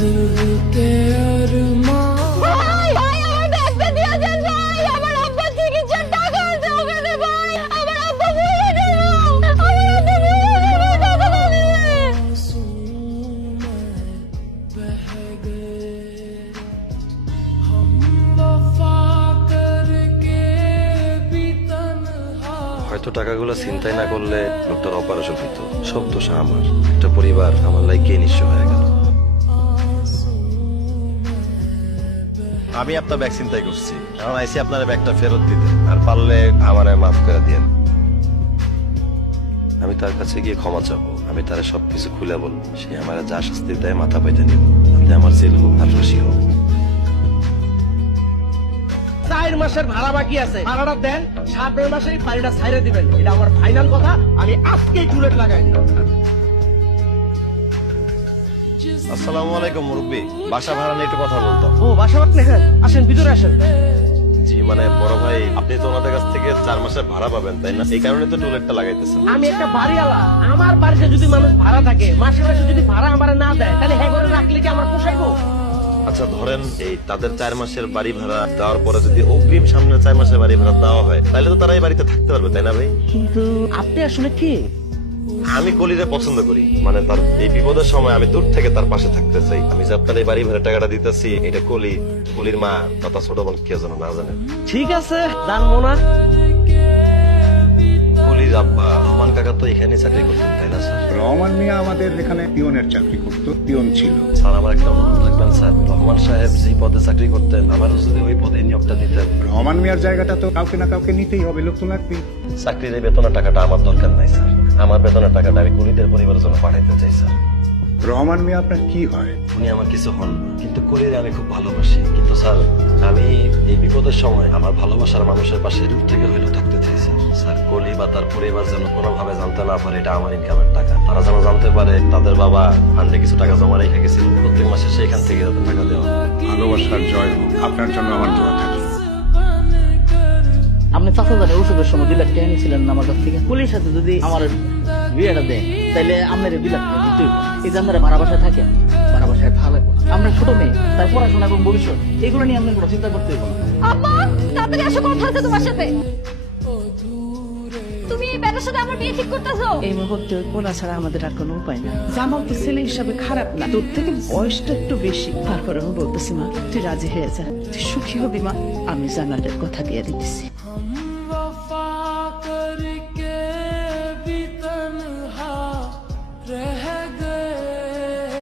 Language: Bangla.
হয়তো টাকাগুলো চিন্তাই না করলে লোকটার অপারেশন হইতো। সব দোষ আমার, একটা পরিবার আমার লাইকে নিঃস্ব হয়ে গেল। আমি আপনার ব্যাগ চিন্তাই করছি, এখন আইসি আপনার ব্যাগটা ফেরত দিতে, আর পারলে আমার মাফ করে দিয়েন। আমি তার কাছে গিয়ে ক্ষমা চাবো, আমি তার সবকিছু খুলে বলবো, সে আমার যা শাস্তি দেয় মাথা পাইতে নিব, তাতে আমার জেল হোক আর ফাঁসি হোক। 4 মাসের ভাড়া বাকি আছে, ভাড়াটা দেন, 7 মাসেই বাড়িটা ছাইরে দিবেন, এটা আমার ফাইনাল কথা। আমি আজকেই টুলেট লাগাই দিই। আসসালামু আলাইকুম মুরব্বী, বাসা ভাড়া নিয়ে একটু কথা বলতাম। ও বাসা আপনি? হ্যাঁ আসেন, ভিতরে আসেন। জি মানে বড় ভাই, আপনি তো ওনাদের কাছ থেকে 4 মাসের ভাড়া পাবেন তাই না? এই কারণে তো টুলেটটা লাগাইতেছেন। আমি একটা বাড়িওয়ালা, আমার বাড়িতে যদি মানুষ ভাড়া থাকে, মাসে মাসে যদি ভাড়া আমার না দেয়, তাহলে হ্যাঁ করে রাখলে কি আমার পোষাইবো? আচ্ছা ধরেন এই তাদের 4 মাসের বাড়ি ভাড়া দেওয়ার পরে যদি অগ্রিম সামনে 4 মাসের বাড়ি ভাড়া দেওয়া হয়, তাহলে তো তারা এই বাড়িতে থাকতে পারবে তাই না ভাই? কিন্তু আপনি আসলে কি? আমি কলিরে পছন্দ করি, মানে তার এই বিপদের সময় আমি দূর থেকে তার পাশে থাকতে চাই। আমি যে আপনার এই বাড়ি ভাড়া টাকাটা দিতেছি, এটা কলির মা তথা ছোট বোন কে যেন না জানে। ঠিক আছে, জানবো না। কলির আব্বা রহমান কাকা তো এখানে চাকরি করতেন তাই না স্যার? রহমান মিয়া আমাদের এখানে পিয়নের চাকরি করত, পিয়ন ছিল। স্যার আমার একটা অনুরোধ রাখবেন স্যার, রহমান সাহেব যে পদে চাকরি করতেন আমারও যদি ওই পদে নিয়োগটা দিতেন। রহমান মিয়ার জায়গাটা তো কাউকে না কাউকে নিতেই হবে, লোক তো লাগবে। চাকরির এই বেতনের টাকাটা আমার দরকার নাই স্যার, আমার বেতনের টাকাটা আমি কলিদের পরিবারের জন্য পাঠাইতে চাই স্যার। রহমান মিয়া আপনার কি হয়? উনি আমার কিছু হন না, কিন্তু কলিরে আমি খুব ভালোবাসি। কিন্তু স্যার আমি এই বিপদের সময় আমার ভালোবাসার মানুষের পাশে দূর থেকে হইলেও থাকতে চাই স্যার। স্যার কলি বা তার পরিবার যেন কোনোভাবে জানতে না পারে এটা আমার ইনকামের টাকা। তারা যেন জানতে পারে তাদের বাবা ফান্ডে কিছু টাকা জমা রেখে গেছিল, প্রত্যেক মাসে সেইখান থেকে যাতে টাকা দেওয়া। ভালোবাসার জয় হোক, আপনার জন্য আমার দোয়া থাকবে। আপনি চাচাদের ওষুধের সময় 2 লাখ টাকা নিয়েছিলেন আমার কাছ থেকে। পুলিশের সাথে যদি আমার বিয়েটা দেয়, তাহলে আপনার 2 লাখ টাকা দিতেই হবে। এই যে আপনারা ভাড়া বাসায় থাকেন, ভাড়া বাসায় ভালো লাগবে। আমরা ছোট মেয়ে, তাই পড়াশোনা এবং ভবিষ্যৎ এগুলো নিয়ে আপনার কোনো চিন্তা করতে হবে না। আম্মা তাড়াতাড়ি আসো, কথা আছে তোমার সাথে। তুমি এই ব্যাটার সাথে আমার বিয়ে ঠিক করতেছো? এই মুহূর্তে বলা ছাড়া আমাদের আর কোনো উপায় না। জামাল তো ছেলে হিসাবে খারাপ না, তোর থেকে বয়সটা একটু বেশি। তারপরে আমি বলতেছি মা তুই রাজি হয়ে যা, তুই সুখী হবি মা। আমি জানালের কথা দিয়ে দিতেছি।